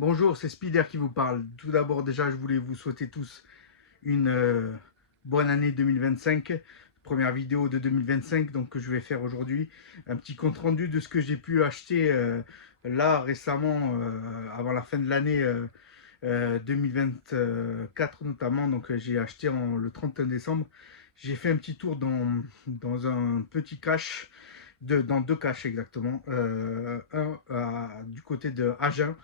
Bonjour, c'est Spider qui vous parle. Tout d'abord, déjà, je voulais vous souhaiter tous une bonne année 2025. Première vidéo de 2025 donc, que je vais faire aujourd'hui. Un petit compte rendu de ce que j'ai pu acheter là récemment, avant la fin de l'année 2024 notamment. Donc, j'ai acheté le 31 décembre. J'ai fait un petit tour dans un petit cache, dans deux caches exactement. Du côté de Agen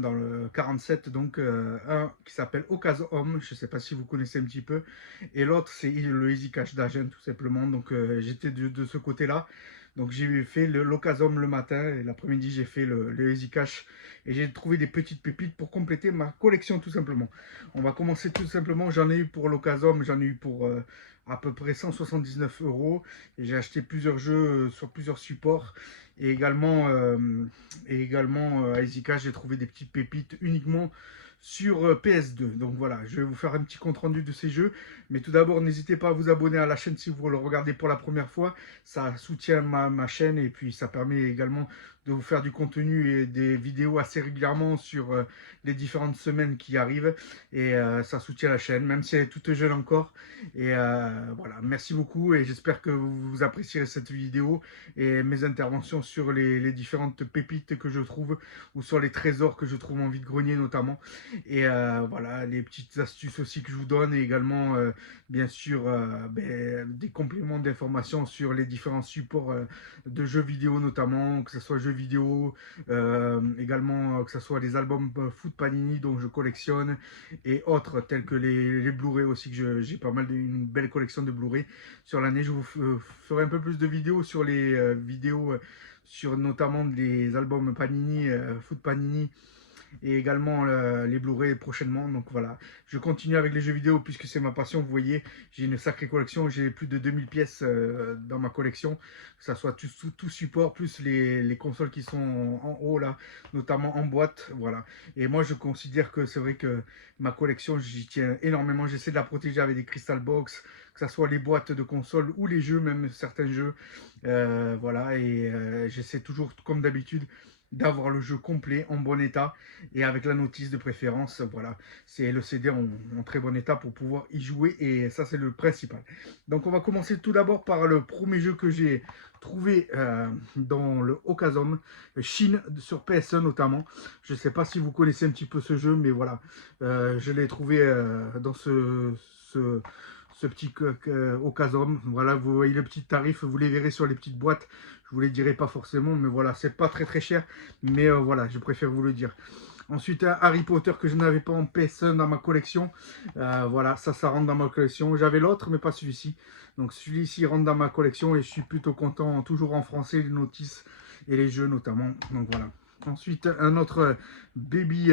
dans le 47, donc un qui s'appelle Occasion Home, je ne sais pas si vous connaissez un petit peu, et l'autre c'est le Easy Cash d'Agen tout simplement, donc j'étais de ce côté-là, donc j'ai fait l'Occasion Home le matin, et l'après-midi j'ai fait le Easy Cash, et j'ai trouvé des petites pépites pour compléter ma collection tout simplement. On va commencer tout simplement, j'en ai eu pour l'Occasion Home, j'en ai eu pour à peu près 179 euros, et j'ai acheté plusieurs jeux sur plusieurs supports, et également à Ezika, j'ai trouvé des petites pépites uniquement sur PS2. Donc voilà, je vais vous faire un petit compte rendu de ces jeux. Mais tout d'abord, n'hésitez pas à vous abonner à la chaîne si vous le regardez pour la première fois. Ça soutient ma chaîne et puis ça permet également de vous faire du contenu et des vidéos assez régulièrement sur les différentes semaines qui arrivent. Et ça soutient la chaîne, même si elle est toute jeune encore. Et voilà, merci beaucoup et j'espère que vous apprécierez cette vidéo et mes interventions sur les différentes pépites que je trouve ou sur les trésors que je trouve en vide-grenier notamment. Et voilà, les petites astuces aussi que je vous donne et également, bien sûr, des compléments d'informations sur les différents supports de jeux vidéo notamment, que ce soit jeux vidéo, également que ce soit les albums Foot Panini dont je collectionne et autres tels que les Blu-ray aussi, que j'ai pas mal, une belle collection de Blu-ray sur l'année. Je vous ferai un peu plus de vidéos sur les vidéos sur notamment les albums Panini, Foot Panini et également les Blu-ray prochainement. Donc voilà, je continue avec les jeux vidéo puisque c'est ma passion. Vous voyez, j'ai une sacrée collection. J'ai plus de 2000 pièces dans ma collection, que ça soit tout support, plus les consoles qui sont en haut là, notamment en boîte. Voilà. Et moi, je considère que c'est vrai que ma collection, j'y tiens énormément. J'essaie de la protéger avec des Crystal Box, que ce soit les boîtes de consoles ou les jeux, même certains jeux. Voilà, et j'essaie toujours, comme d'habitude, d'avoir le jeu complet en bon état et avec la notice de préférence. Voilà, c'est le CD en très bon état pour pouvoir y jouer et ça c'est le principal. Donc on va commencer tout d'abord par le premier jeu que j'ai trouvé dans le Okazom, Chine sur PS1 notamment. Je ne sais pas si vous connaissez un petit peu ce jeu, mais voilà, je l'ai trouvé dans ce petit Okazom. Voilà, vous voyez le petit tarif, vous les verrez sur les petites boîtes. Je vous les dirai pas forcément, mais voilà, c'est pas très cher. Mais voilà, je préfère vous le dire. Ensuite, un Harry Potter que je n'avais pas en PS1 dans ma collection. Voilà, ça rentre dans ma collection. J'avais l'autre, mais pas celui-ci. Donc celui-ci rentre dans ma collection et je suis plutôt content. Toujours en français, les notices et les jeux notamment. Donc voilà. Ensuite, un autre Baby...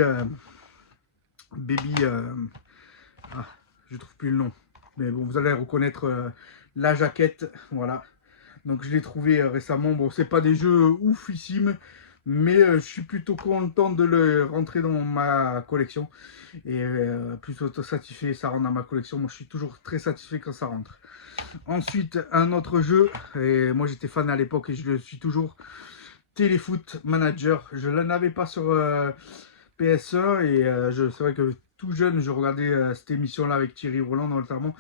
baby ah, je trouve plus le nom. Mais bon, vous allez reconnaître la jaquette. Voilà. Donc je l'ai trouvé récemment. Bon, c'est pas des jeux oufissimes, mais je suis plutôt content de le rentrer dans ma collection. Et plutôt satisfait, ça rentre dans ma collection. Moi, je suis toujours très satisfait quand ça rentre. Ensuite, un autre jeu, et moi j'étais fan à l'époque et je le suis toujours, Téléfoot Manager. Je ne l'avais pas sur PS1 et c'est vrai que tout jeune, je regardais cette émission-là avec Thierry Roland notamment.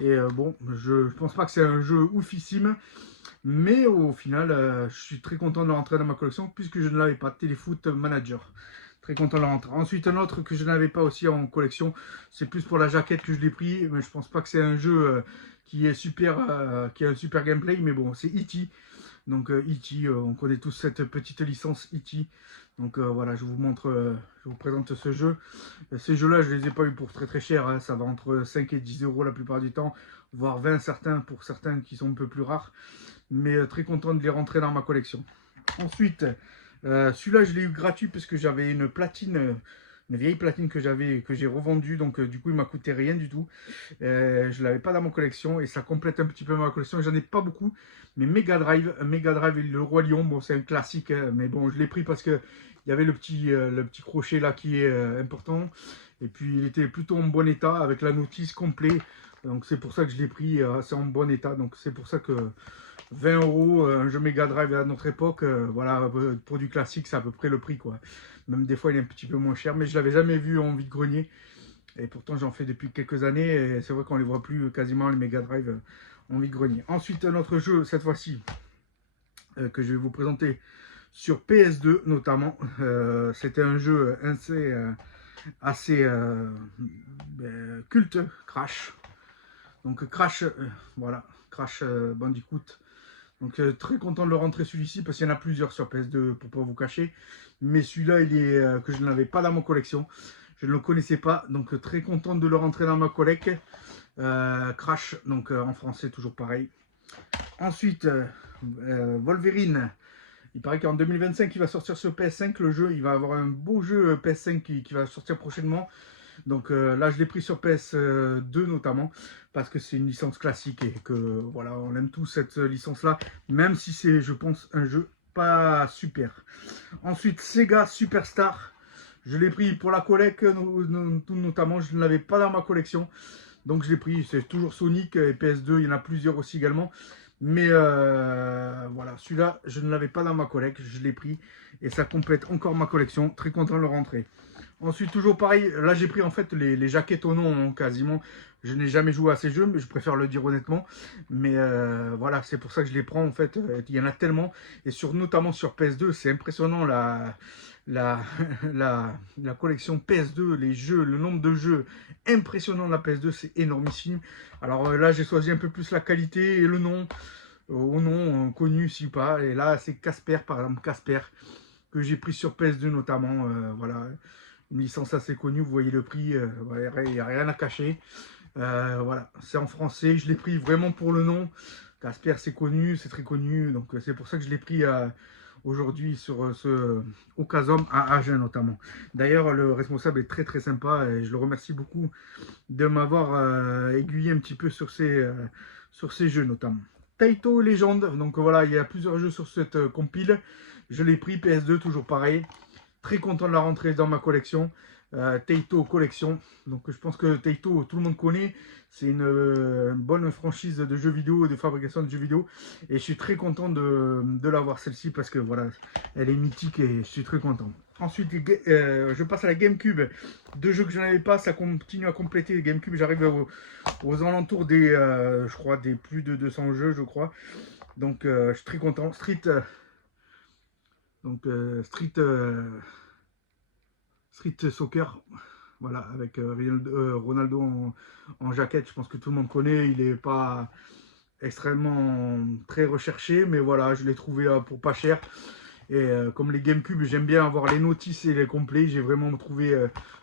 Et bon, je pense pas que c'est un jeu oufissime, mais au final, je suis très content de le rentrer dans ma collection puisque je ne l'avais pas, Téléfoot Manager. Très content de le rentrer. Ensuite, un autre que je n'avais pas aussi en collection, c'est plus pour la jaquette que je l'ai pris, mais je pense pas que c'est un jeu qui est super, qui a un super gameplay, mais bon, c'est E.T. Donc E.T., on connaît tous cette petite licence E.T. Donc voilà, je vous montre, je vous présente ce jeu. Ces jeux-là, je ne les ai pas eu pour très cher, hein. Ça va entre 5 et 10 euros la plupart du temps, voire 20 certains pour certains qui sont un peu plus rares. Mais très content de les rentrer dans ma collection. Ensuite, celui-là, je l'ai eu gratuit parce que j'avais une platine, une vieille platine que j'avais, que j'ai revendue. Donc du coup, il m'a coûté rien du tout. Je ne l'avais pas dans ma collection et ça complète un petit peu ma collection. J'en ai pas beaucoup, mais Mega Drive et le Roi Lion, bon, c'est un classique, hein, mais bon, je l'ai pris parce que il y avait le petit crochet là qui est important. Et puis, il était plutôt en bon état avec la notice complète. Donc, c'est pour ça que je l'ai pris, c'est en bon état. Donc, c'est pour ça 20 euros, un jeu Mega Drive à notre époque, voilà, pour du classique, c'est à peu près le prix, quoi. Même des fois, il est un petit peu moins cher, mais je l'avais jamais vu en vide-grenier. Et pourtant, j'en fais depuis quelques années, et c'est vrai qu'on les voit plus quasiment, les Mega Drive en vide-grenier. Ensuite, un autre jeu, cette fois-ci, que je vais vous présenter sur PS2 notamment. C'était un jeu assez culte, Crash. Donc Crash, voilà, Crash Bandicoot. Donc très content de le rentrer celui-ci parce qu'il y en a plusieurs sur PS2 pour pas vous cacher. Mais celui-là, il est que je n'avais pas dans ma collection. Je ne le connaissais pas, donc très content de le rentrer dans ma collecte. Crash, donc en français toujours pareil. Ensuite, Wolverine. Il paraît qu'en 2025, il va sortir sur PS5 le jeu. Il va avoir un beau jeu PS5 qui va sortir prochainement. Donc là, je l'ai pris sur PS2 notamment, parce que c'est une licence classique et que voilà, on aime tous cette licence-là, même si c'est, je pense, un jeu pas super. Ensuite, Sega Superstar. Je l'ai pris pour la collecte, notamment, je ne l'avais pas dans ma collection. Donc je l'ai pris, c'est toujours Sonic et PS2, il y en a plusieurs aussi également. Mais voilà, celui-là, je ne l'avais pas dans ma collecte, je l'ai pris et ça complète encore ma collection. Très content de le rentrer. Ensuite, toujours pareil, là j'ai pris en fait les jaquettes au nom hein, quasiment. Je n'ai jamais joué à ces jeux, mais je préfère le dire honnêtement. Mais voilà, c'est pour ça que je les prends en fait. Il y en a tellement. Et notamment sur PS2, c'est impressionnant la, la collection PS2, les jeux, le nombre de jeux impressionnant de la PS2, c'est énormissime. Alors là, j'ai choisi un peu plus la qualité et le nom, au nom connu si pas. Et là, c'est Casper, par exemple, Casper, que j'ai pris sur PS2 notamment. Voilà, une licence assez connue, vous voyez le prix, il n'y a rien à cacher. Voilà, c'est en français, je l'ai pris vraiment pour le nom. Casper, c'est connu, c'est très connu, donc c'est pour ça que je l'ai pris aujourd'hui sur ce Ocasum à Agen notamment. D'ailleurs, le responsable est très très sympa et je le remercie beaucoup de m'avoir aiguillé un petit peu sur ces jeux notamment. Taito Legend, donc voilà, il y a plusieurs jeux sur cette compile. Je l'ai pris PS2, toujours pareil. Très content de la rentrer dans ma collection. Taito Collection. Donc je pense que Taito, tout le monde connaît. C'est une bonne franchise de jeux vidéo, de fabrication de jeux vidéo. Et je suis très content de l'avoir celle-ci parce que voilà, elle est mythique et je suis très content. Ensuite, je passe à la GameCube. Deux jeux que je n'avais pas, ça continue à compléter les GameCube. J'arrive aux alentours des, je crois, des plus de 200 jeux, je crois. Donc je suis très content. Street Soccer, voilà, avec Ronaldo en jaquette, je pense que tout le monde connaît, il n'est pas extrêmement très recherché, mais voilà, je l'ai trouvé pour pas cher. Et comme les GameCube, j'aime bien avoir les notices et les complets, j'ai vraiment trouvé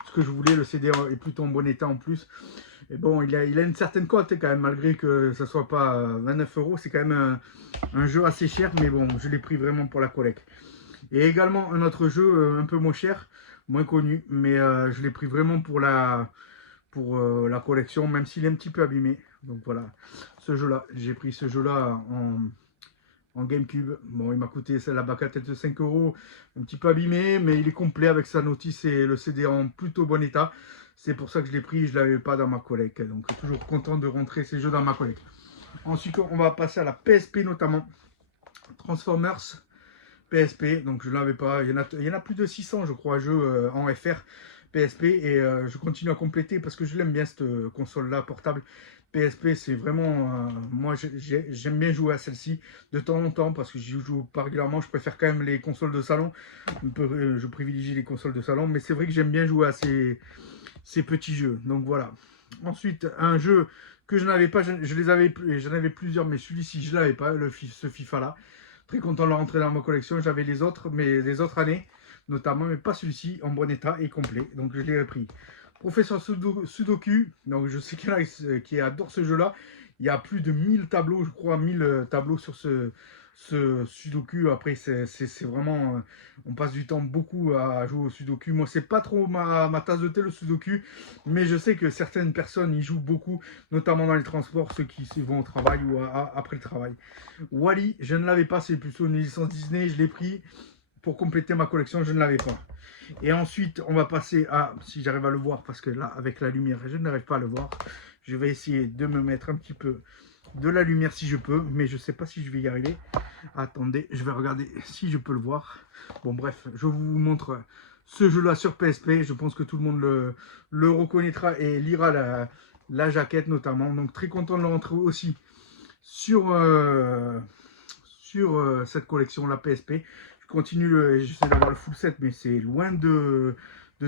ce que je voulais, le CD est plutôt en bon état en plus. Et bon, il a une certaine cote quand même, malgré que ça soit pas 29 euros, c'est quand même un jeu assez cher, mais bon, je l'ai pris vraiment pour la collecte. Et également un autre jeu un peu moins cher, moins connu, mais je l'ai pris vraiment pour la collection, même s'il est un petit peu abîmé. Donc voilà, ce jeu-là, j'ai pris ce jeu-là en GameCube. Bon, il m'a coûté la bagatelle de 5 euros, un petit peu abîmé, mais il est complet avec sa notice et le CD en plutôt bon état. C'est pour ça que je l'ai pris, je ne l'avais pas dans ma collecte. Donc toujours content de rentrer ces jeux dans ma collecte. Ensuite, on va passer à la PSP notamment. Transformers PSP, donc je ne l'avais pas. Il y en a plus de 600, je crois, jeux en FR PSP. Et je continue à compléter parce que je l'aime bien, cette console-là portable. PSP, c'est vraiment... moi, j'aime bien jouer à celle-ci de temps en temps parce que j'y joue pas régulièrement. Je préfère quand même les consoles de salon. Je privilégie les consoles de salon. Mais c'est vrai que j'aime bien jouer à ces petits jeux. Donc voilà. Ensuite, un jeu que je n'avais pas, j'en avais plusieurs, mais celui-ci, je ne l'avais pas, ce FIFA-là. Très content de le rentrer dans ma collection. J'avais les autres, mais les autres années, notamment, mais pas celui-ci, en bon état et complet. Donc je l'ai repris. Professeur Sudoku, donc je sais qu'il y en a qui adorent ce jeu-là. Il y a plus de 1000 tableaux, je crois, 1000 tableaux sur ce Sudoku. Après, c'est vraiment... on passe du temps beaucoup à jouer au Sudoku. Moi, c'est pas trop ma tasse de thé, le Sudoku. Mais je sais que certaines personnes y jouent beaucoup, notamment dans les transports, ceux qui vont au travail ou après le travail. Wally, je ne l'avais pas, c'est plutôt une licence Disney. Je l'ai pris pour compléter ma collection, je ne l'avais pas. Et ensuite, on va passer à... si j'arrive à le voir, parce que là, avec la lumière, je n'arrive pas à le voir. Je vais essayer de me mettre un petit peu de la lumière si je peux, mais je sais pas si je vais y arriver. Attendez, je vais regarder si je peux le voir. Bon bref, je vous montre ce jeu là sur PSP. Je pense que tout le monde le reconnaîtra et lira la jaquette notamment. Donc très content de le rentrer aussi sur, cette collection la PSP. Je continue, j'essaie d'avoir le full set, mais c'est loin de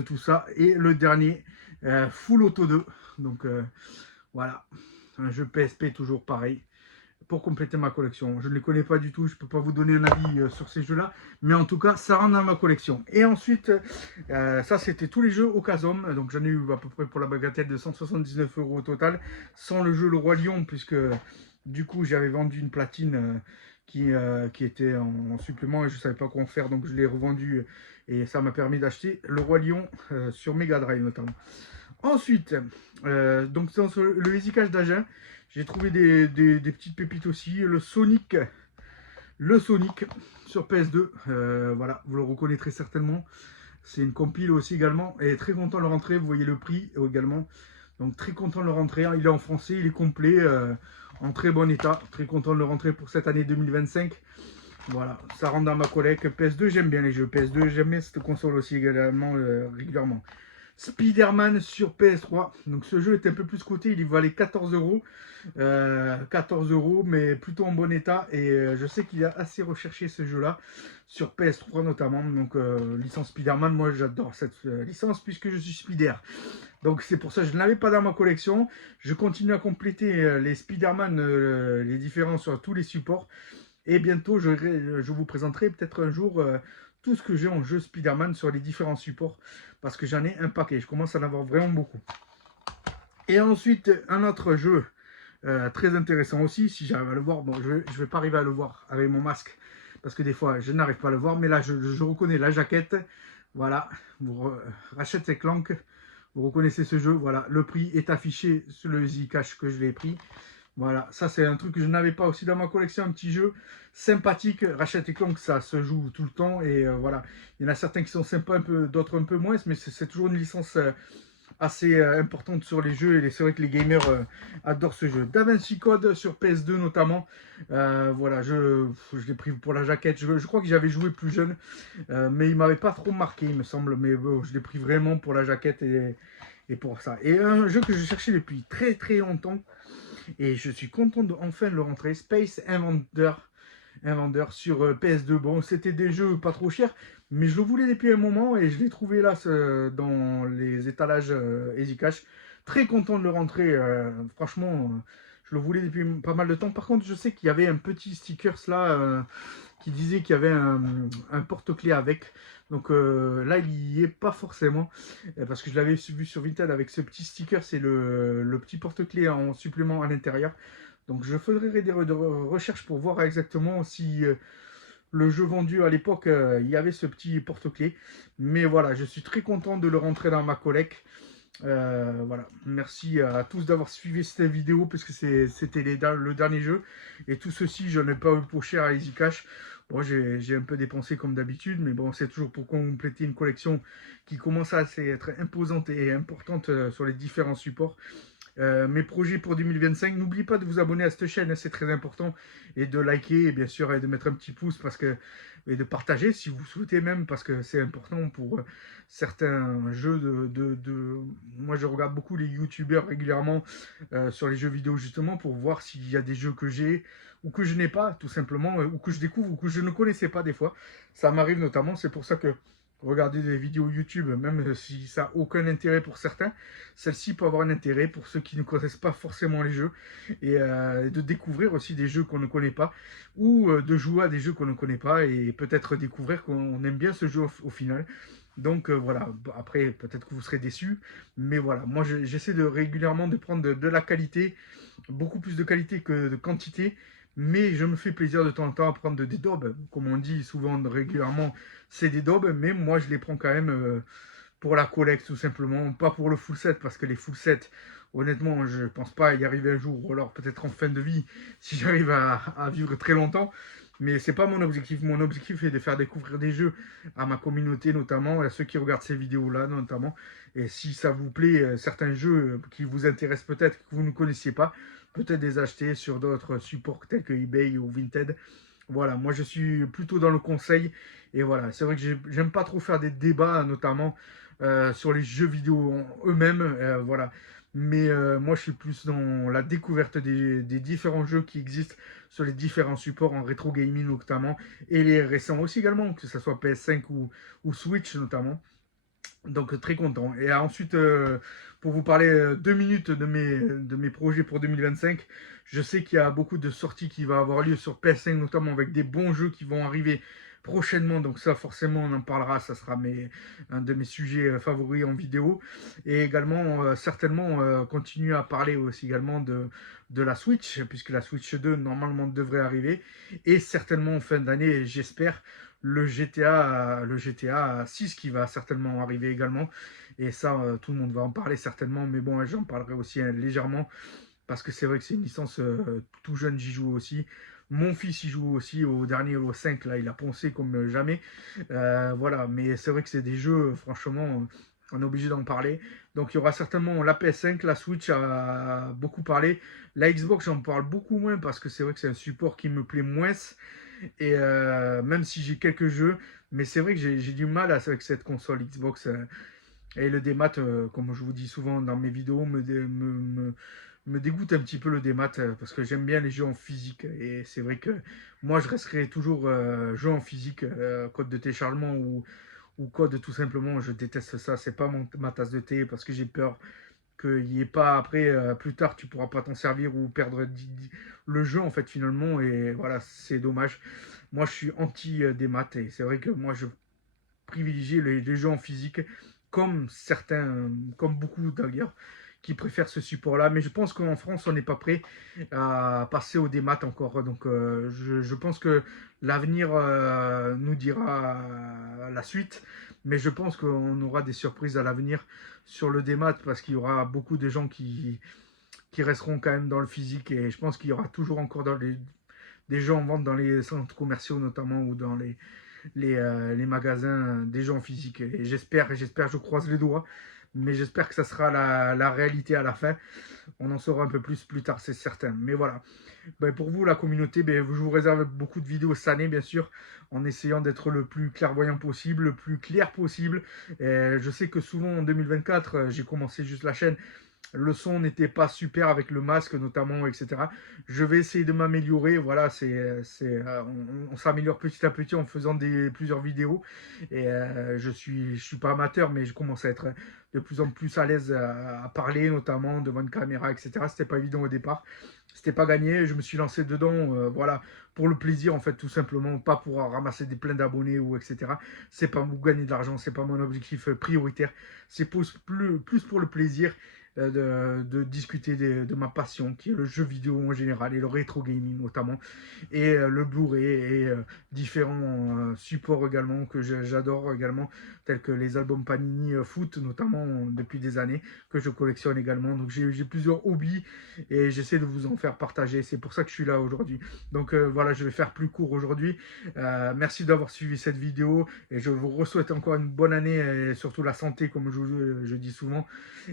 tout ça. Et le dernier, full auto 2. Donc voilà, un jeu PSP toujours pareil pour compléter ma collection. Je ne les connais pas du tout, je ne peux pas vous donner un avis sur ces jeux-là, mais en tout cas, ça rentre dans ma collection. Et ensuite, ça c'était tous les jeux Ocasum, donc j'en ai eu à peu près pour la bagatelle de 179 € au total, sans le jeu Le Roi Lion, puisque du coup j'avais vendu une platine qui était en supplément et je ne savais pas quoi en faire, donc je l'ai revendu et ça m'a permis d'acheter Le Roi Lion sur Mega Drive notamment. Ensuite, donc dans le Easy Cash d'Agen, j'ai trouvé des petites pépites aussi. Le Sonic sur PS2. Voilà, vous le reconnaîtrez certainement. C'est une compile aussi également. Et très content de le rentrer. Vous voyez le prix également. Donc très content de le rentrer. Il est en français, il est complet, en très bon état. Très content de le rentrer pour cette année 2025. Voilà, ça rentre dans ma collecte. PS2, j'aime bien les jeux. PS2, j'aime bien cette console aussi également régulièrement. Spider-Man sur PS3. Donc ce jeu est un peu plus coté, il valait 14 €. 14 €, mais plutôt en bon état. Et je sais qu'il est assez recherché ce jeu-là, sur PS3 notamment. Donc licence Spider-Man, moi j'adore cette licence puisque je suis Spider. Donc c'est pour ça que je ne l'avais pas dans ma collection. Je continue à compléter les Spider-Man, les différents sur tous les supports. Et bientôt, je vous présenterai peut-être un jour tout ce que j'ai en jeu Spider-Man sur les différents supports. Parce que j'en ai un paquet. Je commence à en avoir vraiment beaucoup. Et ensuite, un autre jeu très intéressant aussi. Si j'arrive à le voir, bon, je ne vais pas arriver à le voir avec mon masque. Parce que des fois, je n'arrive pas à le voir. Mais là, je reconnais la jaquette. Voilà. Ratchet & Clank. Vous reconnaissez ce jeu. Voilà. Le prix est affiché sur le Zcash que je l'ai pris. Voilà, ça c'est un truc que je n'avais pas aussi dans ma collection, un petit jeu sympathique. Ratchet & Clank, ça se joue tout le temps et voilà. Il y en a certains qui sont sympas, d'autres un peu moins, mais c'est toujours une licence assez importante sur les jeux et c'est vrai que les gamers adorent ce jeu. Da Vinci Code sur PS2 notamment. Voilà, je l'ai pris pour la jaquette. Je crois que j'avais joué plus jeune, mais il m'avait pas trop marqué, il me semble. Mais bon, je l'ai pris vraiment pour la jaquette et pour ça. Et un jeu que je cherchais depuis très très longtemps. Et je suis content de enfin le rentrer. Space Invader sur PS2. Bon, c'était des jeux pas trop chers, mais je le voulais depuis un moment et je l'ai trouvé là dans les étalages Easy Cash. Très content de le rentrer. Franchement, je le voulais depuis pas mal de temps. Par contre, je sais qu'il y avait un petit sticker là qui disait qu'il y avait un porte-clés avec. Donc là, il n'y est pas forcément. Parce que je l'avais vu sur Vinted avec ce petit sticker. C'est le petit porte-clés en supplément à l'intérieur. Donc je ferai des recherches pour voir exactement si le jeu vendu à l'époque, il y avait ce petit porte-clés. Mais voilà, je suis très content de le rentrer dans ma collecte. Voilà, merci à tous d'avoir suivi cette vidéo parce que c'était le dernier jeu et tout ceci je n'ai pas eu pour cher à Easy Cash. Bon, j'ai un peu dépensé comme d'habitude, mais bon, c'est toujours pour compléter une collection qui commence à être imposante et importante sur les différents supports. Mes projets pour 2025, n'oubliez pas de vous abonner à cette chaîne, c'est très important, et de liker et bien sûr et de mettre un petit pouce parce que et de partager si vous souhaitez même parce que c'est important pour certains jeux moi je regarde beaucoup les youtubeurs régulièrement sur les jeux vidéo justement pour voir s'il y a des jeux que j'ai ou que je n'ai pas tout simplement ou que je découvre ou que je ne connaissais pas des fois. Ça m'arrive notamment, c'est pour ça que regarder des vidéos YouTube, même si ça n'a aucun intérêt pour certains, celle-ci peut avoir un intérêt pour ceux qui ne connaissent pas forcément les jeux et de découvrir aussi des jeux qu'on ne connaît pas ou de jouer à des jeux qu'on ne connaît pas et peut-être découvrir qu'on aime bien ce jeu au final. Donc voilà, après peut-être que vous serez déçus, mais voilà, moi j'essaie de régulièrement de prendre de la qualité, beaucoup plus de qualité que de quantité, mais je me fais plaisir de temps en temps à prendre des daubes, comme on dit souvent régulièrement, c'est des daubes, mais moi je les prends quand même pour la collecte tout simplement, pas pour le full set, parce que les full sets, honnêtement, je pense pas y arriver un jour, ou alors peut-être en fin de vie, si j'arrive à vivre très longtemps, mais c'est pas mon objectif. Mon objectif est de faire découvrir des jeux à ma communauté notamment, à ceux qui regardent ces vidéos-là notamment. Et si ça vous plaît, certains jeux qui vous intéressent peut-être, que vous ne connaissiez pas, peut-être les acheter sur d'autres supports tels que eBay ou Vinted. Voilà, moi je suis plutôt dans le conseil. Et voilà, c'est vrai que j'aime pas trop faire des débats, notamment sur les jeux vidéo eux-mêmes. Voilà. Mais moi je suis plus dans la découverte des différents jeux qui existent sur les différents supports en rétro gaming notamment. Et les récents aussi également, que ce soit PS5 ou Switch notamment. Donc très content. Et ensuite, pour vous parler 2 minutes de mes projets pour 2025, je sais qu'il y a beaucoup de sorties qui vont avoir lieu sur PS5, notamment avec des bons jeux qui vont arriver prochainement. Donc ça, forcément, on en parlera. Ça sera un de mes sujets favoris en vidéo. Et également, certainement, continuer à parler aussi également de la Switch, puisque la Switch 2, normalement, devrait arriver. Et certainement, en fin d'année, j'espère, le GTA 6 qui va certainement arriver également. Et ça, tout le monde va en parler certainement. Mais bon, j'en parlerai aussi légèrement parce que c'est vrai que c'est une licence tout jeune, j'y joue aussi. Mon fils y joue aussi au dernier au 5, là, il a poncé comme jamais. Voilà, mais c'est vrai que c'est des jeux, franchement, on est obligé d'en parler. Donc il y aura certainement la PS5, la Switch a beaucoup parlé. La Xbox, j'en parle beaucoup moins parce que c'est vrai que c'est un support qui me plaît moins. Et même si j'ai quelques jeux, mais c'est vrai que j'ai du mal avec cette console Xbox. Et le démat, comme je vous dis souvent dans mes vidéos, me dégoûte un petit peu le démat parce que j'aime bien les jeux en physique. Et c'est vrai que moi, je resterai toujours jeu en physique, code de téléchargement ou code tout simplement. Je déteste ça. C'est pas ma tasse de thé parce que j'ai peur qu'il n'y ait pas après, plus tard, tu pourras pas t'en servir ou perdre le jeu en fait finalement. Et voilà, c'est dommage. Moi, je suis anti des maths et c'est vrai que moi, je privilégie les jeux en physique comme certains, comme beaucoup d'ailleurs qui préfèrent ce support-là. Mais je pense qu'en France, on n'est pas prêt à passer au démat encore. Donc, je pense que l'avenir nous dira la suite. Mais je pense qu'on aura des surprises à l'avenir sur le démat parce qu'il y aura beaucoup de gens qui resteront quand même dans le physique. Et je pense qu'il y aura toujours encore des gens en vente dans les centres commerciaux notamment ou dans les magasins des gens physiques. Et j'espère, je croise les doigts, mais j'espère que ça sera la réalité à la fin. On en saura un peu plus tard, c'est certain. Mais voilà. Ben, pour vous, la communauté, ben, je vous réserve beaucoup de vidéos cette année, bien sûr, en essayant d'être le plus clairvoyant possible, le plus clair possible. Et je sais que souvent en 2024, j'ai commencé juste la chaîne. Le son n'était pas super avec le masque notamment, etc. Je vais essayer de m'améliorer. Voilà, on s'améliore petit à petit en faisant plusieurs vidéos. Et je suis pas amateur, mais je commence à être de plus en plus à l'aise à parler, notamment devant une caméra, etc. C'était pas évident au départ. C'était pas gagné. Je me suis lancé dedans, voilà, pour le plaisir en fait, tout simplement, pas pour ramasser des pleins d'abonnés ou etc. C'est pas pour gagner de l'argent, c'est pas mon objectif prioritaire. C'est plus pour le plaisir de discuter de ma passion qui est le jeu vidéo en général et le rétro gaming notamment et le Blu-ray et différents supports également que j'adore également tels que les albums Panini Foot notamment depuis des années que je collectionne également. Donc j'ai plusieurs hobbies et j'essaie de vous en faire partager. C'est pour ça que je suis là aujourd'hui. Donc voilà, je vais faire plus court aujourd'hui. Merci d'avoir suivi cette vidéo et je vous souhaite encore une bonne année et surtout la santé comme je dis souvent.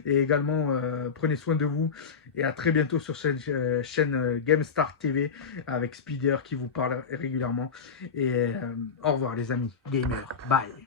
Et également, prenez soin de vous et à très bientôt sur cette chaîne GameStar TV avec Spider qui vous parle régulièrement. Et au revoir les amis gamers. Bye.